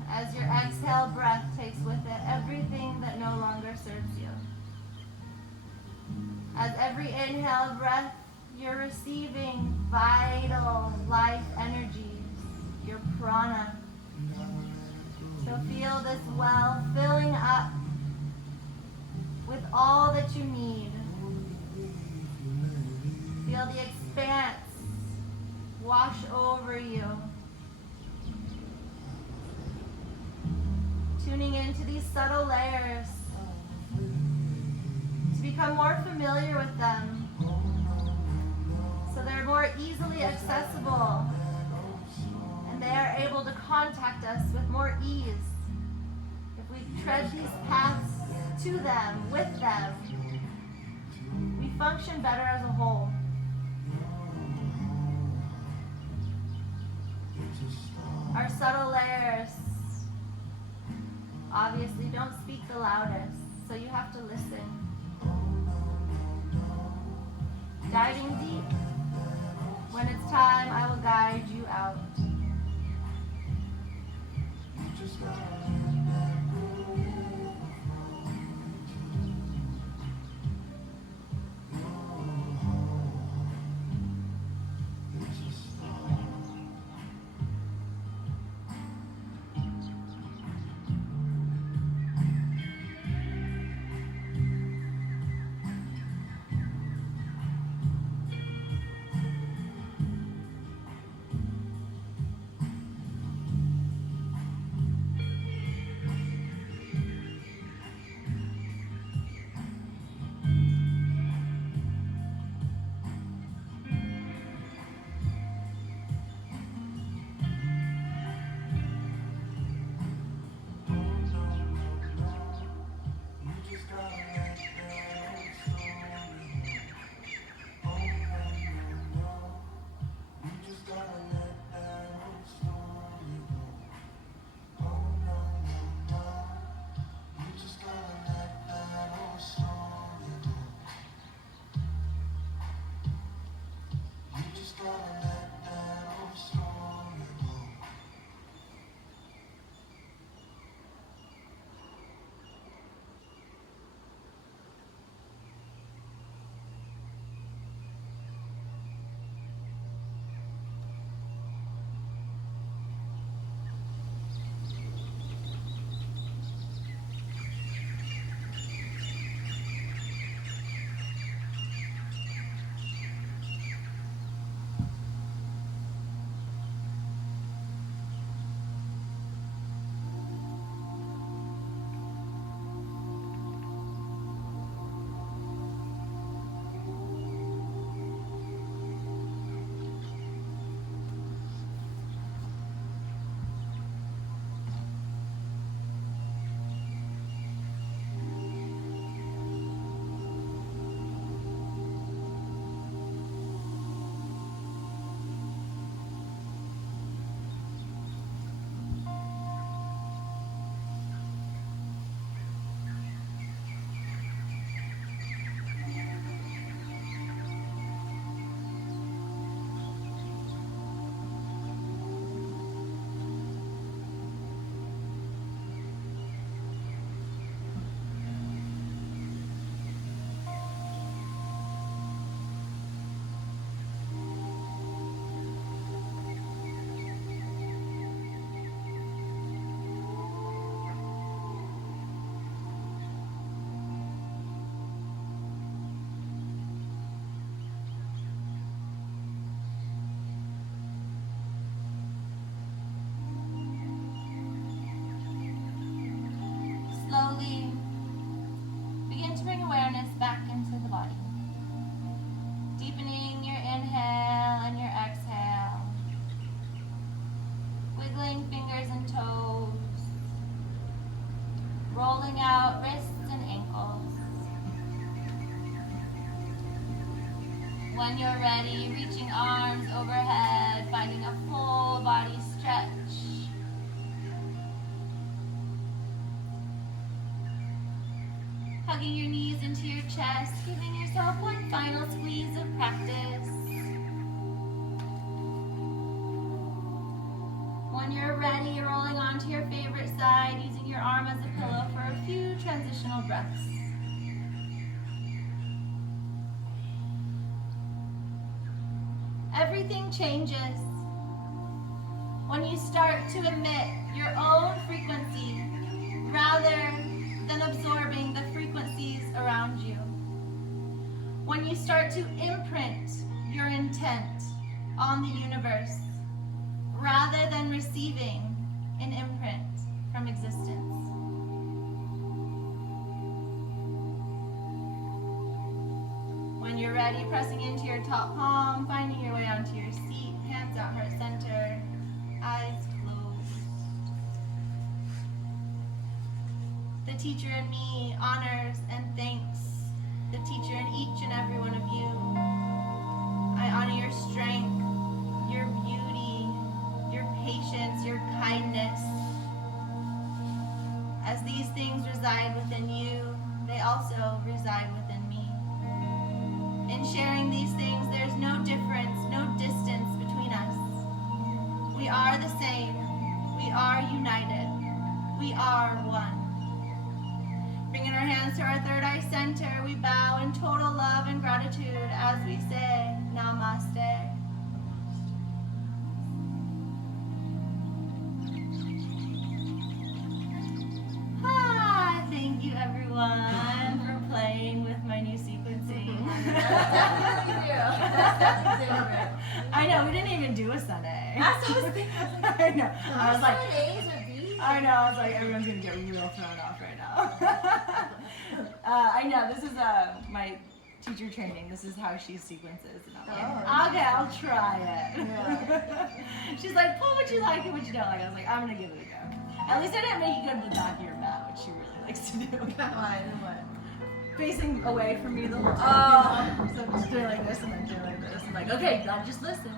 as your exhale breath takes with it everything that no longer serves you. As every inhale breath, you're receiving vital life energies, your prana. So feel this well filling up with all that you need. Feel the expanse wash over you. Tuning into these subtle layers to become more familiar with them so they're more easily accessible and they are able to contact us with more ease if we tread these paths to them, with them. We function better as a whole. Our subtle layers obviously don't speak the loudest, so you have to listen. Diving deep. When it's time, I will guide you out. into your chest, giving yourself one final squeeze of practice. When you're ready, rolling onto your favorite side, using your arm as a pillow for a few transitional breaths. Everything changes when you start to emit your own frequency rather than absorbing the frequencies around you. When you start to imprint your intent on the universe rather than receiving an imprint from existence. When you're ready, pressing into your top palm, finding your way onto your seat, hands out heart center, eyes closed. The teacher in me honors and thanks the teacher in each and every one of you. I honor your strength, your beauty, your patience, your kindness. As these things reside within you, they also reside within me. In sharing these things, there's no difference, no distance between us. We are the same. We are united. We are one. Bringing our hands to our third eye center, we bow in total love and gratitude as we say Namaste. Thank you everyone for playing with my new sequencing. I know, we didn't even do a Sunday. That's what I was thinking. I know. I was like, A's or B's? I know, I was like, everyone's gonna get real thrown off right now. I know, this is my teacher training. This is how she sequences. And I'm like, okay, I'll try it. Yeah. She's like, pull what you like and what you don't like. I was like, I'm gonna give it a go. At least I didn't make you go to the back of your mat, which she really likes to do. Why? Then what? Facing away from me the whole time. You know? So I'm just doing like this and then doing like this. I'm like, okay, God, just listen.